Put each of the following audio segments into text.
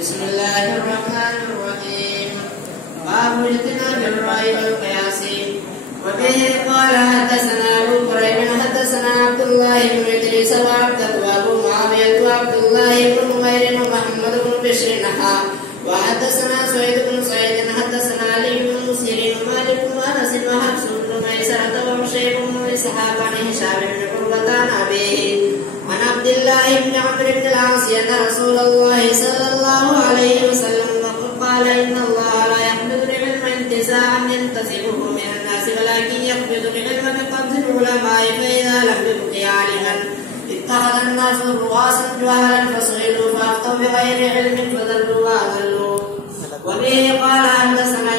بسم الله الرحمن الرحيم. باب اجتناب الرأي والقياس. وبه قال حدثنا أبو كريم حدثنا عبد الله بن إدريس وعبدة وأبو معاوية وعبد الله بن نمير ومحمد بن بشر نحى. وحدثنا سعيد بن سعيد حدثنا علي بن مسير ومالك وأنس وحفص بن ميسرة وبشير بن إسحاق عن هشام بن عروة عن أبيه عن عبد الله بن عمرو بن العاص أن رسول الله صلى الله عليه وسلم قال إن الله لا يقبض العلم انتزاعا ينتزعه من الناس ولكن يقبض العلم بقبض العلماء فإذا لم يبق عالما اتخذ الناس رؤاسا جهلا فسئلوا فأفتوا بغير علم فضلوا وأضلوا. وبه قال حدثنا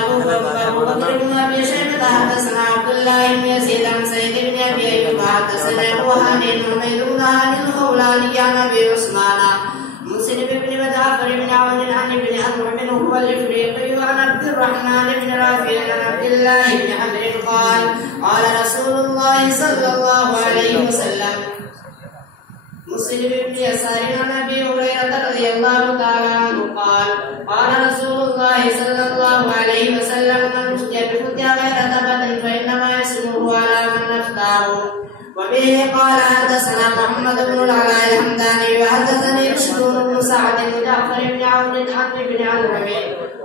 أبو بكر بن أبي شيبة حدثنا عبد الله بن يزيد عن سعيد بن أبي أيوب حدثنا أبو هانئ حميد بن هانئ الخولاني عن أبي عثمان مسلم بن جعفر بن عون عن ابن عمرو بن هو الإفريقي وعن عبد الرحمن بن رافع عن عبد الله بن عمرو قال قال رسول الله صلى الله عليه وسلم. مسلم بن يسار عن ابي هريره رضي الله تعالى عنه قال قال رسول الله صلى الله عليه وسلم من فتي غير ثبت فانما يسمه على من افتاه. وبه قال حدثنا محمد بن العلاء الحمداني وحدثني مشهور بن سعد بن جعفر بن عون عن ابن عمرو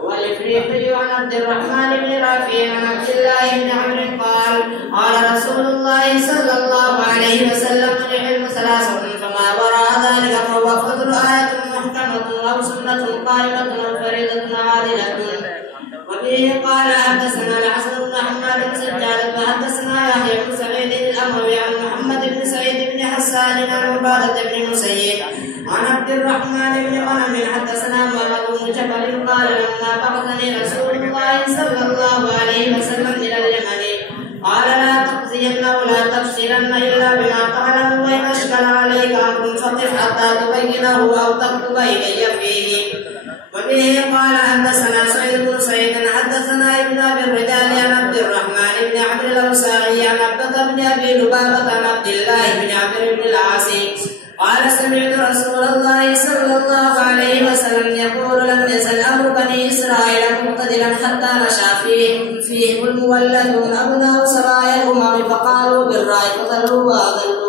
والإفريقي عن عبد الرحمن بن رافع عن عبد الله بن عمرو قال قال رسول الله صلى الله عليه وسلم العلم ثلاث فما وراء ذلك فهو فضل آية محكمة أو سنة قائمة أو فريضة عادلة. وبه قال حدثنا الحسن بن حماد بن سجاد وحدثنا يحيى بن سعيد الأموي عن محمد بن سعيد بن حسان عن عبادة بن مسيب عن عبد الرحمن بن غنم حدثنا محمد بن جبل قال لما بعثني رسول الله صلى الله عليه وسلم إلى اليمن قال لا تقضين ولا تفسرن إلا بما تعلم وإن أشكل عليك أمر فقف حتى تبينه أو تكتب إلي فيه. وبه قال حدثنا سعيد بن سعيد حدثنا ابن ابي الرجال عن عبد الرحمن بن عمرو الاوزاعي عن عبده بن ابي لبابه عن عبد الله بن عمرو بن العاص قال سمعت رسول الله صلى الله عليه وسلم يقول لم يزل امر بني اسرائيل مقتدرا حتى نشا فيهم المولدون ابناء سرايا الامم فقالوا بالراي فضلوا واضلوا.